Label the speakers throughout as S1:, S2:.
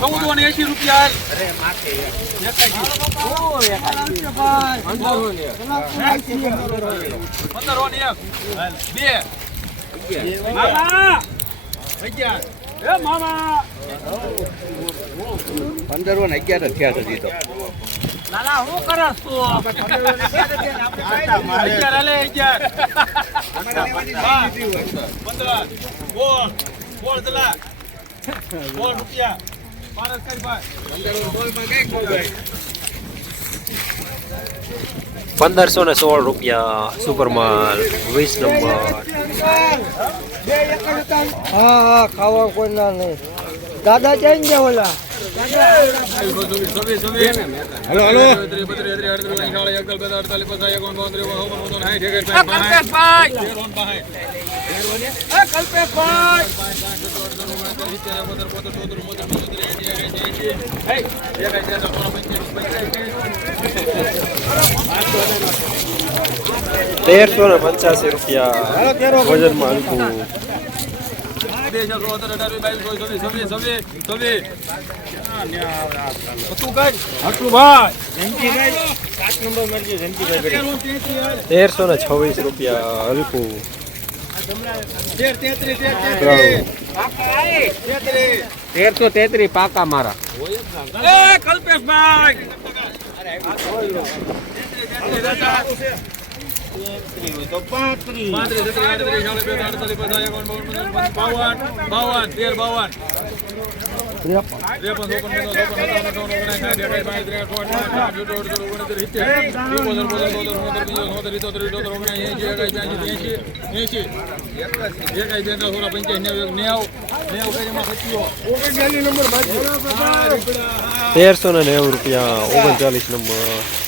S1: ચૌદસો ને એસી રૂપિયા પંદરો ને એક બે મામા અગિયાર એ મામા
S2: પંદરો ને અગિયાર થયા છે જીતો
S1: લાલા હું કરસ તું અગિયાર હાલે અગિયાર પંદર બોલ બોલ દલા બોલ રૂપિયા પારસ કરી ભાઈ
S3: પંદરસો ને સોળ રૂપિયા સુપરમાલ વીસ નંબર.
S4: હા હા ખાવા કોઈ ના નહીં. દાદા જઈને ગયા ઓલા.
S1: હલો હલો
S3: તેરસો ને પંચ્યાસી રૂપિયા વજનમાં હલકું તેરસો ને છવ્વીસ રૂપિયા હલકું.
S2: તેરસો તેત્રીસ પાકા મારા.
S1: બાવન તેર
S3: ને નેવું રૂપિયા ઓગણચાલીસ
S1: ચોપન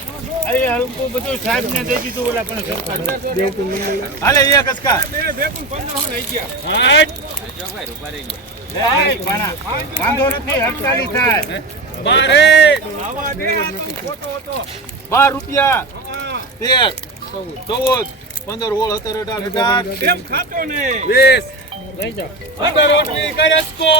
S1: સિત્તેર હલકું બધું સાહેબ ને દઈ દીધું લઈ પણ સરકાર હાલે એક અસ્કાર. હાટ. બારે. બાર રૂપિયા. તેર. ચૌદ. પંદર ઓળ સત્તર અઢાર અઢાર. ખાતો ને? વીસ. પંદર કરે કો.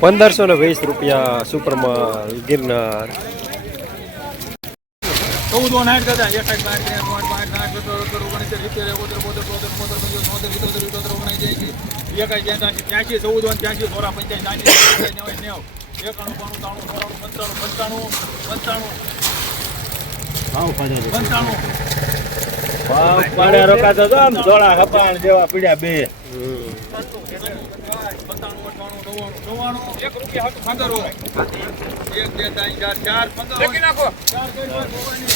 S3: પંદરસો ને વીસ રૂપિયા સુપરમાલ ગિરનાર.
S1: ચૌદ નાઠ કરતા એક આઠ પાંચ પાંચ આઠ સત્તર ઓગણીસ સિત્તેર એકોતેર બોતેર બોતેર બોતેર પંચોતેર ઓગણીસ એકાઈ ત્યાંસી ત્યાંથી ચૌદ ત્યાંથી સોળા પંચ્યાસી ત્યાંસી નેવું એકાણું બાણું ત્રાણું ચોરાણું પંચાણું પંચાણું પંચાણું પંચાણું
S2: પાડે રોકાતો તો આમ ધોળા હપાણ જેવા પીડ્યા બે.
S1: નવ્વાણું નવ્વાણું એક રૂપિયા હતું પંદર હોય. એક બે ત્રણ ચાર ચાર પંદર હોય. ચાર કરી હોય, ભગવાનની.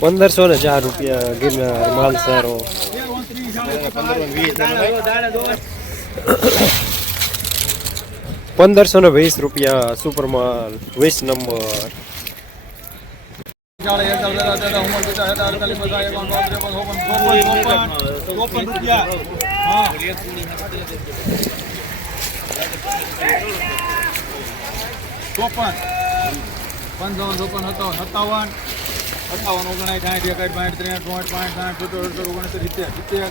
S3: પંદરસો ને ચાર રૂપિયા ગિરનાર માલ સારો
S1: તેર ઓગણત્રીસ, ચાલીસ,
S3: પંદરસો ને વીસ રૂપિયા સુપરમાલ વીસ નંબર
S1: ચોપન, પંચાવન ચોપન સત્તાવન સત્તાવન સત્તાવન ઓગણાઠ સાઠ એકાઠ બાઠ ત્રેસઠ સાઠ સત્તર સિત્તેર સિત્તેર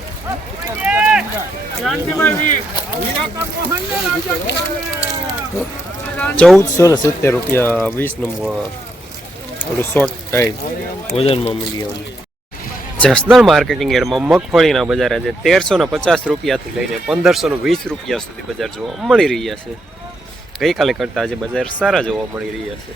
S3: ચૌદસો ને સિત્તેર રૂપિયા વીસ નંબર થોડું શોર્ટ ટાઈમ વજનમાં મીડિયમ જસનલ માર્કેટિંગ એડમાં મગફળીના બજાર આજે તેરસો ને પચાસ રૂપિયાથી લઈને પંદરસો ને વીસ રૂપિયા સુધી બજાર જોવા મળી રહ્યા છે. ગઈકાલે કરતાં આજે બજાર સારા જોવા મળી રહ્યા છે.